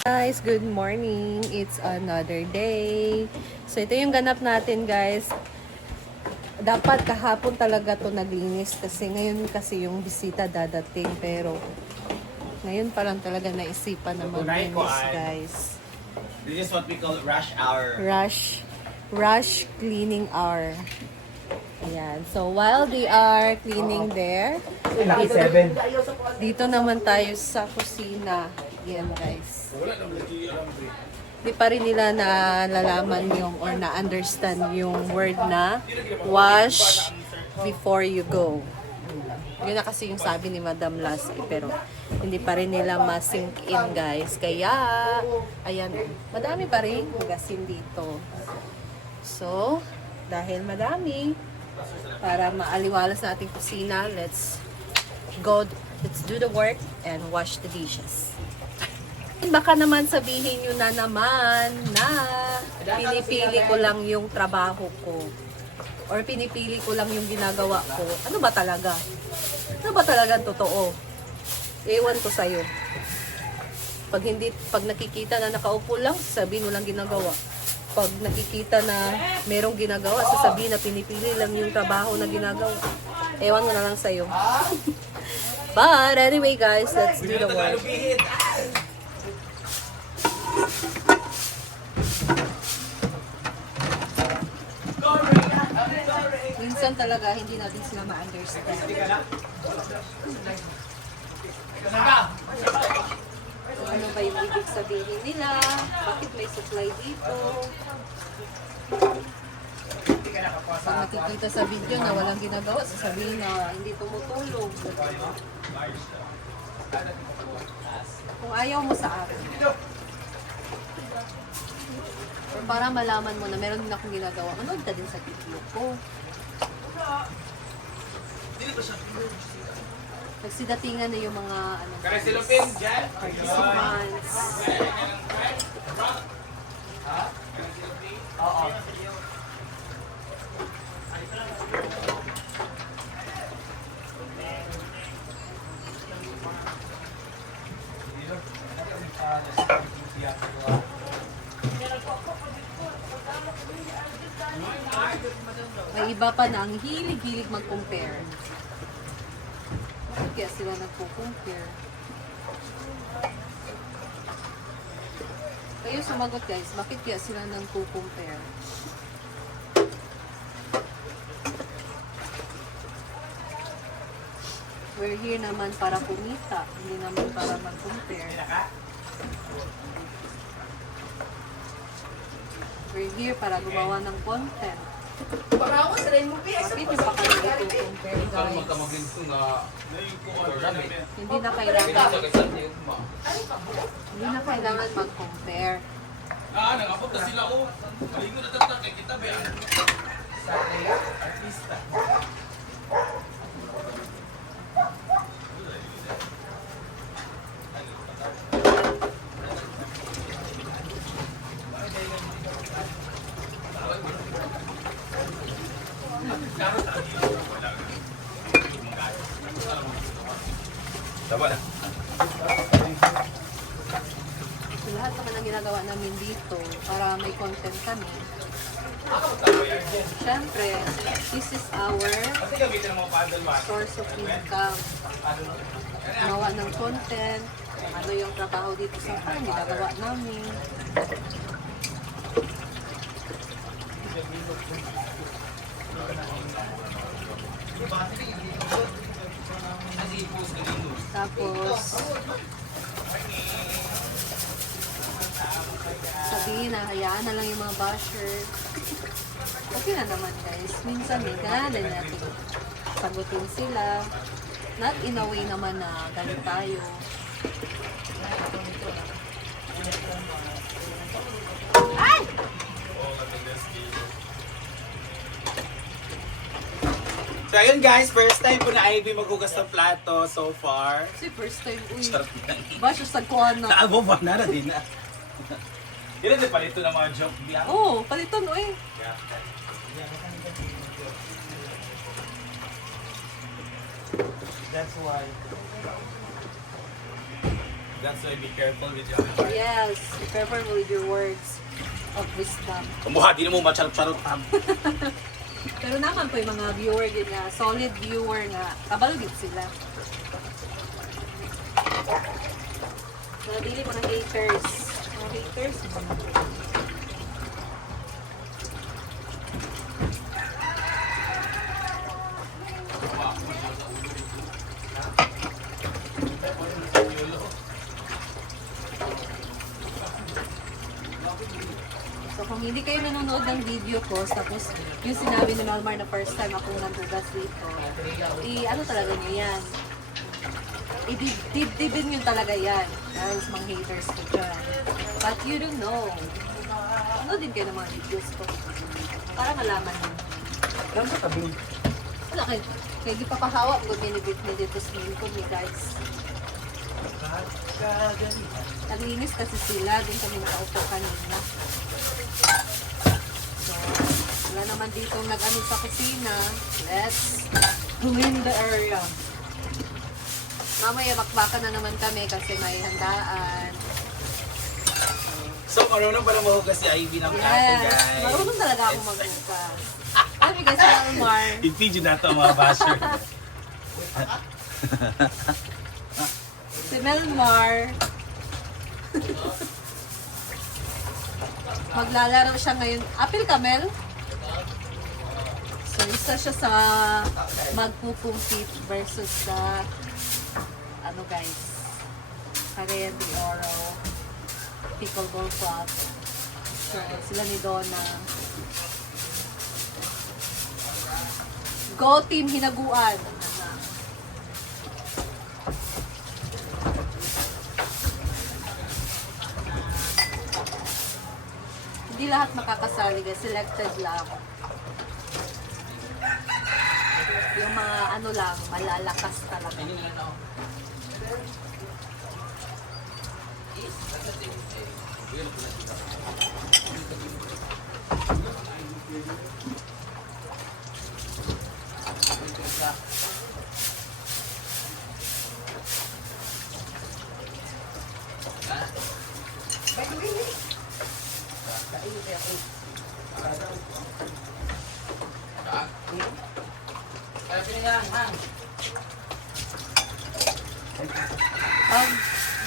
Guys, good morning. It's another day. So ito yung ganap natin, guys. Dapat kahapon talaga to naglinis kasi ngayon kasi yung bisita dadating, pero ngayon pa lang talaga naisipan na maglinis, guys. This is what we call rush hour. Rush cleaning hour. Ayan. So while they are cleaning there, dito naman tayo sa kusina. Yan, guys. Di pa rin nila nalalaman yung or na-understand yung word na wash before you go. Yun na kasi yung sabi ni Madam Lassie, pero hindi pa rin nila ma-sink in, guys. Kaya, ayan, madami pa rin magasin dito. So, dahil madami, para maaliwalas na ating kusina, let's do the work and wash the dishes. Baka naman sabihin nyo na naman na pinipili ko lang yung trabaho ko or pinipili ko lang yung ginagawa ko. Ano ba talaga? Ano ba talaga totoo? Ewan ko sa'yo. Pag nakikita na nakaupo lang, sabihin mo lang ginagawa. Pag nakikita na merong ginagawa, sasabihin na pinipili lang yung trabaho na ginagawa. Ewan mo na lang sa'yo. But anyway, guys, let's do the work. Minsan talaga hindi natin sila ma-understand. Ano ba yung ibig sabihin nila? Bakit may supply dito? Pag makikita sa video na walang ginagawa, sasabihin na hindi tumutulong. Kung ayaw mo sa akin. Or para malaman mo na meron din akong ginagawa, manood ka din sa video ko. Nagsidatingan na yung mga participants. May iba pa na ang hilig-hilig mag-compare. Bakit kaya sila nagpo-compare? Kayo sumagot, guys. Bakit kaya sila nagpo-compare? We're here naman para kumita, hindi naman para mag-compare. We're here para gumawa ng content. Bakit yung pakalaga i-compare, guys? Hindi na kailangan mag-compare. Nangapot na sila o. Malingon na tatak kay kita ba? Sa kaya, artista. Lahat naman ang ginagawa namin dito para may content kami. Siyempre, this is our source of income. Gawa ng content, ano yung trabaho dito sa farm, ginagawa namin. Tapos, sabihin na, hayaan na lang yung mga basher. Okay na naman, guys. Minsan, ganun natin sagutin sila. Not in a way naman na galit tayo. Ay! So ayun guys, first time po na Ivy maghugas ng plato so far. Kasi first time, uy. Charot lang. Basher sa kuha na. Naago ba na din na? Yun din palito ng mga joke bilang. Oo, palitan, uy. That's why. That's why be careful with your words. Yes, be careful with your words of wisdom. Kumuha, di na mo macharot-charot. Pero naman po yung mga viewer din nga, solid viewer nga, kabalgit sila. So, dili mo ng haters. Mga haters. So, kung hindi kayo nanonood ng video ko, tapos yung sinabi ni Melmar na first time akong naghugas dito, ano talaga niya yan? Idibdibin yun talaga yan. Dahil sa mga haters ko dyan. But you don't know. Ano din kayo ng mga videos ko? Para malaman nyo. Alam mo tabi. Wala kayo. Kaya di papahawak ko minibit ni dito sa ko ni guys. Naglinis kasi sila. Doon kami nakaupo kanina. So, wala naman dito nag-ano sa kusina. Let's clean the area. Mamaya bakbakan na naman kami kasi may handaan. So, marunong pala mahugas si Ivy ng plato, Yes, guys. marunong talaga ako magbukas. Ano guys, Melmar? I-feed na ito mga basher. Si Melmar. Maglalaro siya ngayon. Apil ka, Mel? So, isa siya sa magpupumpit versus sa ano guys, Cagayan de Oro Pickleball Club. So, sila ni Donna. Go Team Hinaguan! Hindi lahat makakasali guys, selected lang. Yung mga ano lang, malalakas talaga.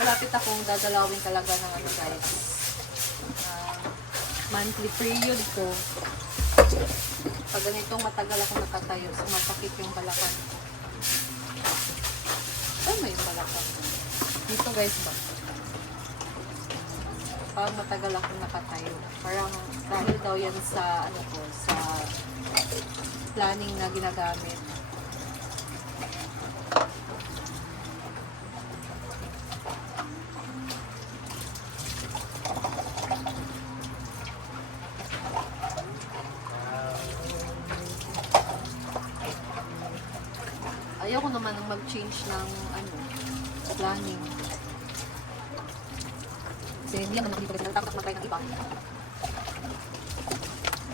Malapit akong dadalawin talaga ng ano guys. Monthly period ko. Pag ganitong matagal ako nakatayo, sumasakit yung balakang ko. Saan may yung balakang ko? Dito guys ba? Pag matagal ako nakatayo. Parang dahil daw yan sa ano ko, sa planning na ginagamit. Ayaw ko naman ng mag-change ng ano, planning. Kasi hindi naman dito kasi nagtatak mag-try ng iba.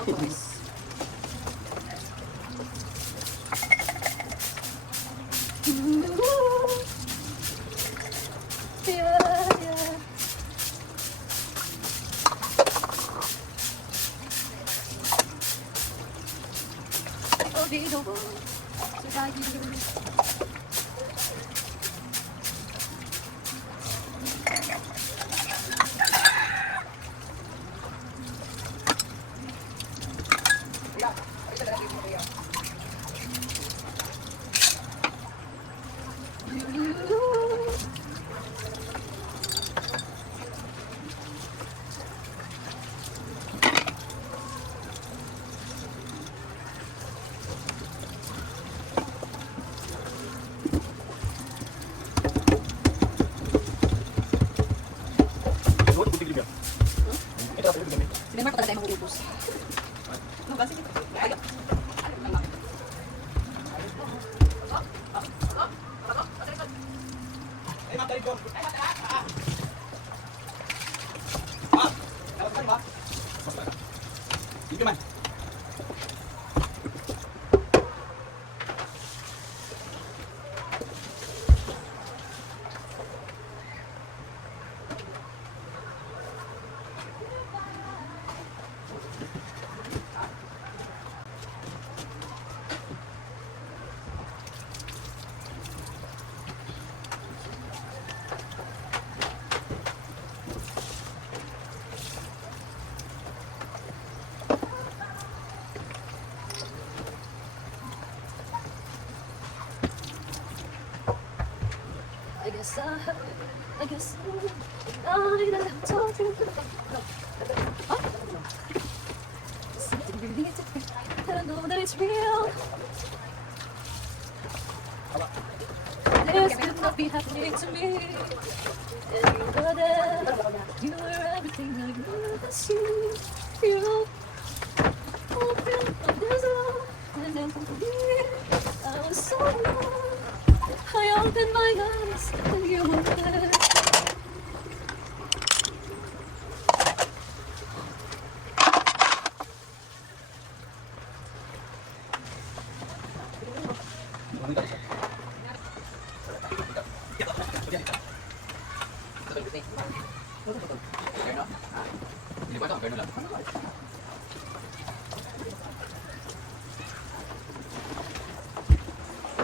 No choice. Yeah. Oh, dito po. I guess I don't talk to you. Huh? I know that it's real. This could not be happening to me. And you were there. You were everything I never see. You opened up this door, and then for me, I was so alone. I opened my eyes, and you were there.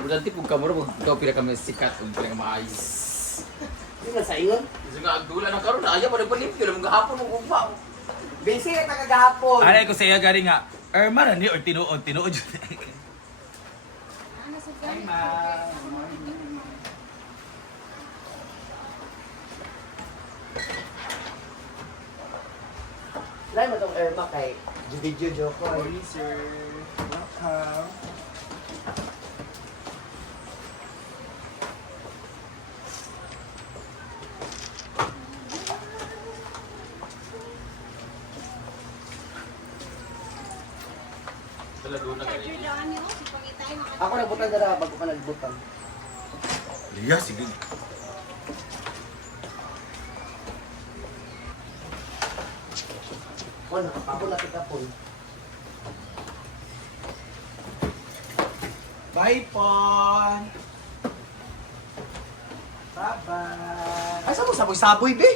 Berarti pag kamuro mo, ikaw pila kami sikat, pila kami maayos. Hindi na sa ingon. Kasi nga, agdula na karon ayaw pa nagpalimpyo, lang gahapon mo ugma. Busy na kagahapon. Alay ko sa iya gari nga, Erma na ni, or tinuod yun. Hi, ma'am. Lai mo tong Irma kay video Joko. Hi, sir. Welcome. Dala doon na gari. Ako nagbutang dara bago ka nagbutang. Iya, sige. Kon, ako na kita po. Bye, Pon. Bye-bye. Asa mo saboy-saboy, be?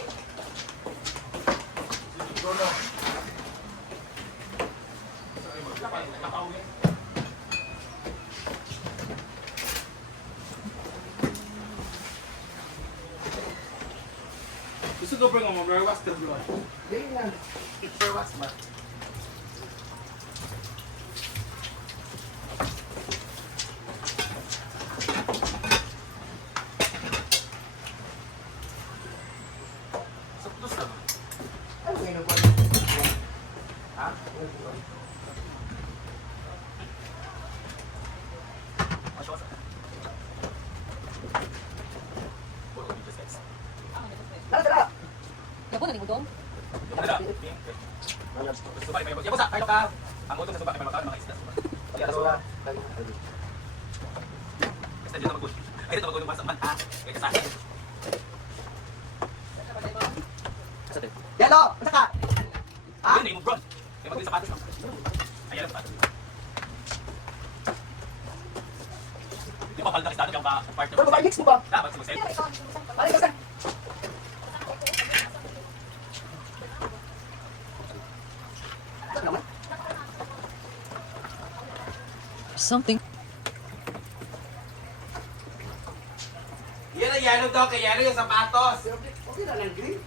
Gusto ko bring mo mag-rewas ka bro. Hindi nga. Perwas ba? Saktos na. Ano ngayon po? Ha? Tara, tara! Gabo na ni Udong. Subay pa yung Yabusa, kayo ka. Ang utong sa subay, may mga isda. Dalawa. Basta dito mag-good. Ay, dito mag-good yung masaman. Ha? Kaya kasasa. Yelo! Basta ka! Ha? Yun, yung bron. Kaya mag-good sapatos. Ayan ang sapatos. Di ba kalda istado yung partner Ano ba? Mix mo ba? Dapat sumasayo. Balik ka sa... Ano naman? Something. Yan ang yellow daw, kaya yellow yung sapatos. Okay na lang, green.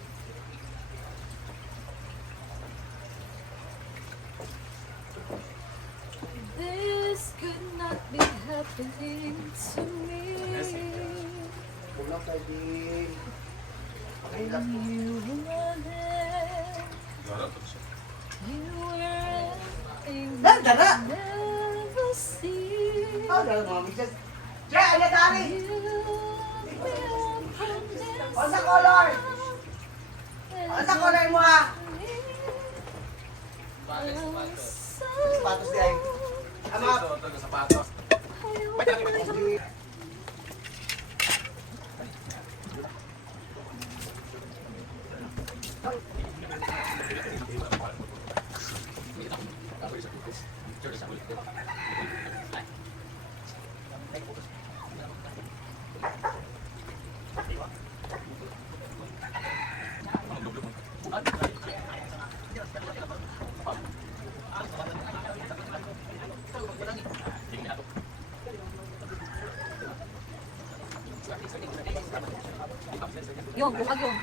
This could not be happening to me. Kulang tayo din. When you were there, you were everything Dara! I never see. Oh, dala mga mixes. Jay, ano tari? O sa color? O sa color mo ha? Sapatos di ay. Ang mga... Sapatos. Yung, bukag yung.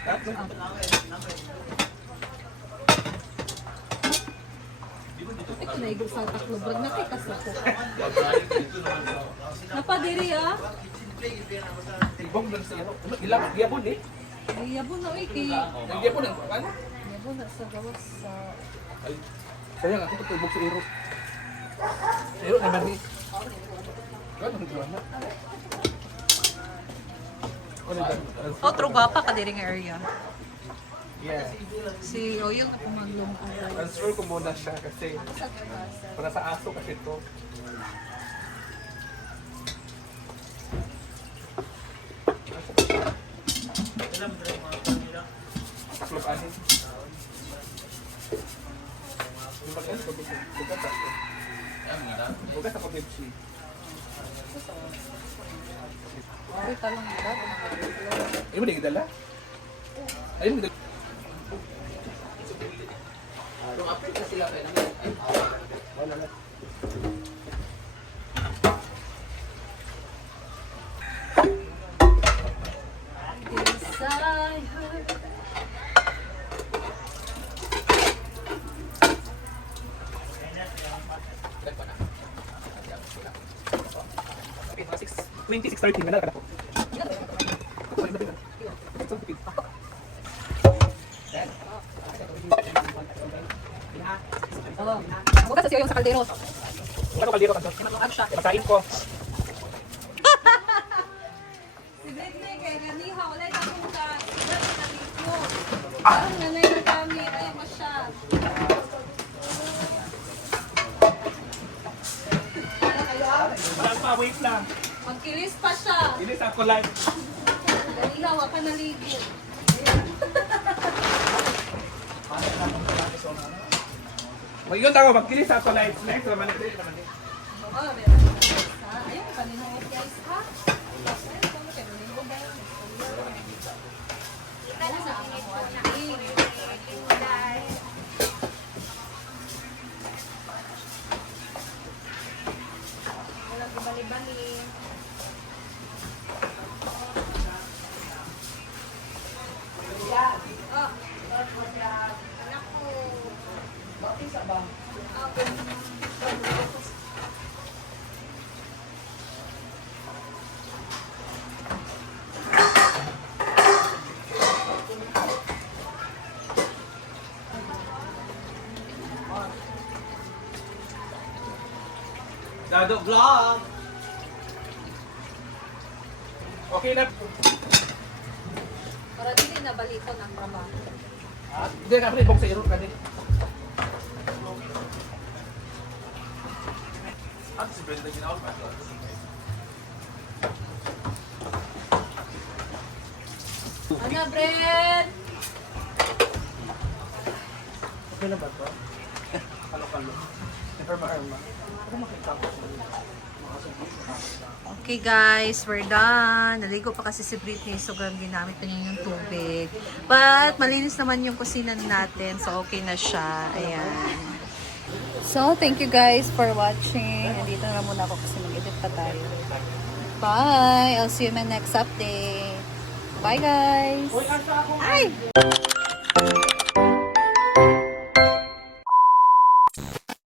Ito na igul sa taklo. Brag na kay kasla ko. Napadiri ah. Ibog lang siya. Ilang gyapon eh. Ay, yabon na, kay. Gyapon ang ano? Yabon na sa gawas sa... Ay, sayang ako tutubog sa iro. Iro naman ni. Ganun ko na. Oh, trugapa ka diring area. Yeah. Si Oyong na pumaglong ko. Transfer ko muna siya kasi para sa aso kasi ito. Taklop anin. Yung mag-end ko gusto. Bukas ako. Bukas ako Pepsi. Ay, talong ba? Ayun mo na gidala? Ayun mo gidala? Lumapit na sila kayo namin. Wala na. Desire. 26:30 na kada ko. Oh. Bukas sa Oyong sa kaldero. Wala ko kaldero kanto. Ano siya? Masain ko. Si Britney kay ganiha, wala ka kung ka. Wala ka dito. Ang nanay na kami, ay mo siya. Wala pa, wait lang. Magkilis pa siya. Ini sa ako live. Ganiha, wala ka naligo. Mag-iyon tayo, magkilis sa ako live. Next naman ito. Oh, meron ka guys, ha? Ayun, paninungod guys, ha? Wala sa ang ako, walang bali-bali. Anak ko. Bakit sa ba? Dado vlog. Okay na. Para dili na baliton ang trabaho. Hindi na ako ibong sa iro kani. At si Brenda ginawa pa. Ano, Bren? Okay na ba ito? Kalo-kalo. Irma. Ako makita ko. Okay guys, we're done. Naligo pa kasi si Britney, so ginamit pa niya yung tubig. But malinis naman yung kusina natin, so okay na siya. Ayan. So, thank you guys for watching. Nandito na muna ako kasi mag-edit pa tayo. Bye! I'll see you in my next update. Bye guys! Ay!